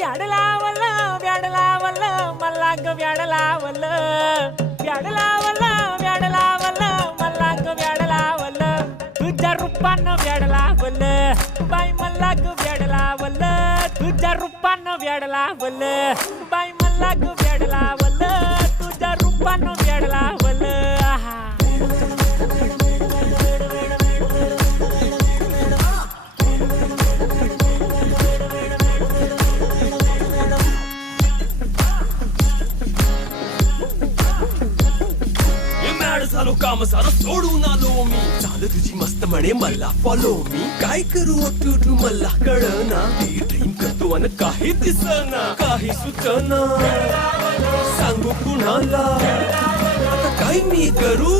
व्याड लावलं व्याड लावलं मला ग व्याड लावलं व्याड लावलं व्याड लावलं मला ग व्याड लावलं तुझ्या रूपानं व्याड लावलं बाई मला ग व्याड लावलं तुझ्या रूपानं व्याड लावलं बाई मला ग व्याड लावलं तुझ्या रूपानं व्याड लावलं आहा झालो काम सारं सोडून आलो मी चाल तुझी मस्त म्हणे मला फॉलो मी काय करू टू मला कळना ड्रीम करतो आणि काही दिसना काही सुचना सांगू कुणाला आता काय मी करू